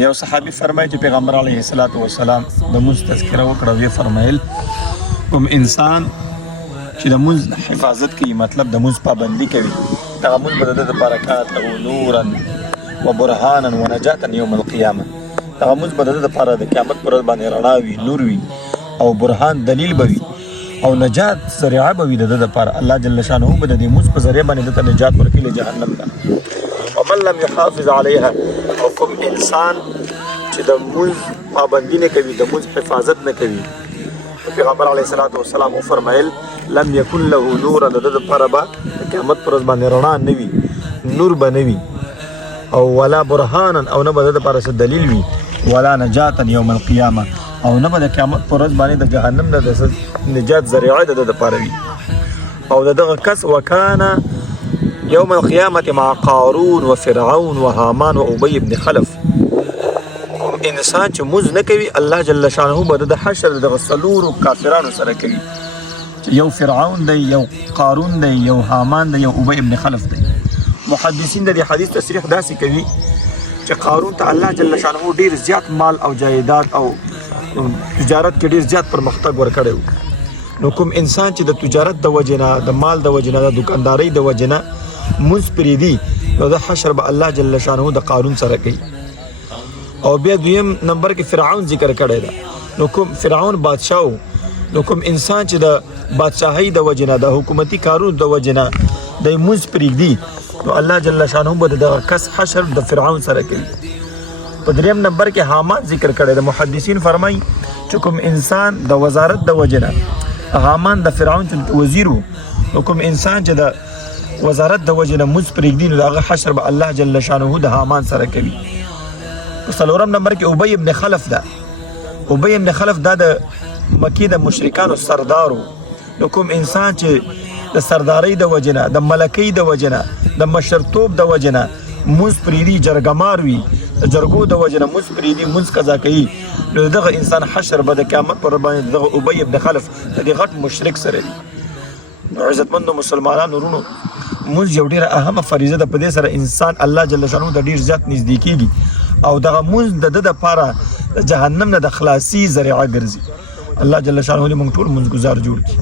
یو صحابي فرمایي چې پیغمبر علیه الصلاۃ والسلام د مونځ تذکره وکړه، وی فرمایل کوم انسان چې د مونځ حفاظت کوي، مطلب د مونځ پابندي کوي، دغه مونځ به د ده دپاره کاته نورا و برهانا و نجاتا یوم القیامه، دغه مونځ به د ده دپاره د قیامت پر ورځ باندې رڼا وي، نور وي او برهان دلیل به وي او نجات ذریعه به وي د ده دپاره. الله جل شانه به د دې مونځ په ذریعه باندې ده ته نجات ورکوي له جهنم نه. ومن لم يحافظ عليها، او کوم انسان چې د مونځ پابندي نه کوي، د مونځ حفاظت نه کوي، پیغمبر علیه الصلاۃ والسلام وفرمایل لم یکن له نور، د ده دپاره به د قیامت پر ورځ باندې رڼا نه وي، نور به نه وي، او ولا برهانا، او نه به د ده دپاره څه دلیل وي، ولا نجاتا یوم القیامه، او نه به د قیامت پر ورځ باندې د جهنم نه د نجات ذریعه د ده دپاره وي. او د دغه کس وکانه یوم القیامة مع قارون و فرعون و هامان و ابی بن خلف، انسان چې مونځ نه کوي الله جل شانه به د حشر دغه څلورو کافرانو سره کوي، یو فرعون دی، یو قارون دی، یو هامان دی، یو ابی بن خلف دی. محدثین د دې حدیث تصریح داسې کوي چې قارون ته الله جل شانه ډیر زیات مال او جایداد او تجارت کې ډیر زیات پرمختګ ورکړی و. نو کوم انسان چې د تجارت د وجې نه، د مال د وجې نه، د دکاندارۍ د وجې نه مونځ پرېږدي، نو د حشر به الله جل شانه د قارون سره کوي. او بیا دویم نمبر کې فرعون ذکر کړی ده. نو کوم فرعون بادشاه و، نو کوم انسان چې د بادشاهۍ د وجې نه، د حکومتي کارونو د وجې نه دی مونځ پرېږدي، نو الله جل شانه به د دغه کس حشر د فرعون سره کوي. په دریم نمبر کې حامان ذکر کړی ده. محدثین فرمایي چې کوم انسان د وزارت د وجې نه، حامان د فرعون چې وزیر و، نو کوم انسان چې د وزارت د وجې نه مونځ پرېږدي، نو د هغه حشر به الله جل شانه د حامان سره کوي. په څلورم نمبر کې ابی بن خلف ده. ابی بن خلف دا د مکې د مشرکانو سردار و. نو کوم انسان چې د سردارۍ د وجې نه، د ملکۍ د وجې نه، د مشرتوب د وجې نه مونځ پرېږدي، جرګمار وي، د جرګو د وجې نه مونځ پرېږدي، مونځ قضا کوي، نو دغه انسان حشر به د قیامت پر باندې دغه ابی بن خلف د دې غټ مشرک سره دي. نو عزتمندو مسلمانانو ورونو، مونځ یو ډېره اهمه فریضه ده. په دې سره انسان الله جل شانه ته ډېر زیات نږدې کېږي او دغه مونځ د ده دپاره د جهنم نه د خلاصي ذریعه ګرځي. الله جل شانه دې موږ ټول مونځ ګزار جوړ کړي.